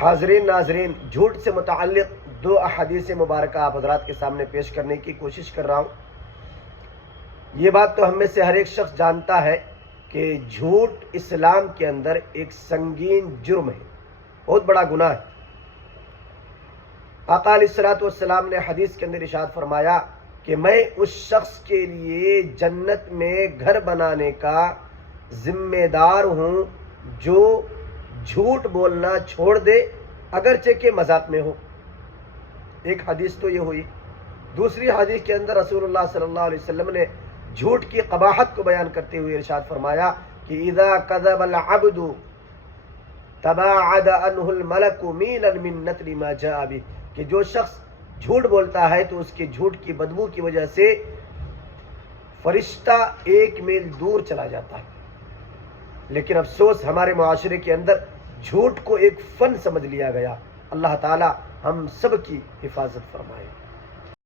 حاضرین ناظرین، جھوٹ سے متعلق دو احادیث مبارکہ آپ حضرات کے سامنے پیش کرنے کی کوشش کر رہا ہوں۔ یہ بات تو ہم میں سے ہر ایک شخص جانتا ہے کہ جھوٹ اسلام کے اندر ایک سنگین جرم ہے، بہت بڑا گناہ ہے۔ آقا علیہ الصلوۃ والسلام نے حدیث کے اندر ارشاد فرمایا کہ میں اس شخص کے لیے جنت میں گھر بنانے کا ذمہ دار ہوں جو جھوٹ بولنا چھوڑ دے اگرچہ کہ مذاق میں ہو۔ ایک حدیث تو یہ ہوئی۔ دوسری حدیث کے اندر رسول اللہ صلی اللہ علیہ وسلم نے جھوٹ کی قباحت کو بیان کرتے ہوئے ارشاد فرمایا کہ اذا کذب العبد تباعد عنہ الملک میلا من نتن ما جاء به، کہ جو شخص جھوٹ بولتا ہے تو اس کے جھوٹ کی بدبو کی وجہ سے فرشتہ 1 میل دور چلا جاتا ہے۔ لیکن افسوس ہمارے معاشرے کے اندر جھوٹ کو ایک فن سمجھ لیا گیا۔ اللہ تعالی ہم سب کی حفاظت فرمائے۔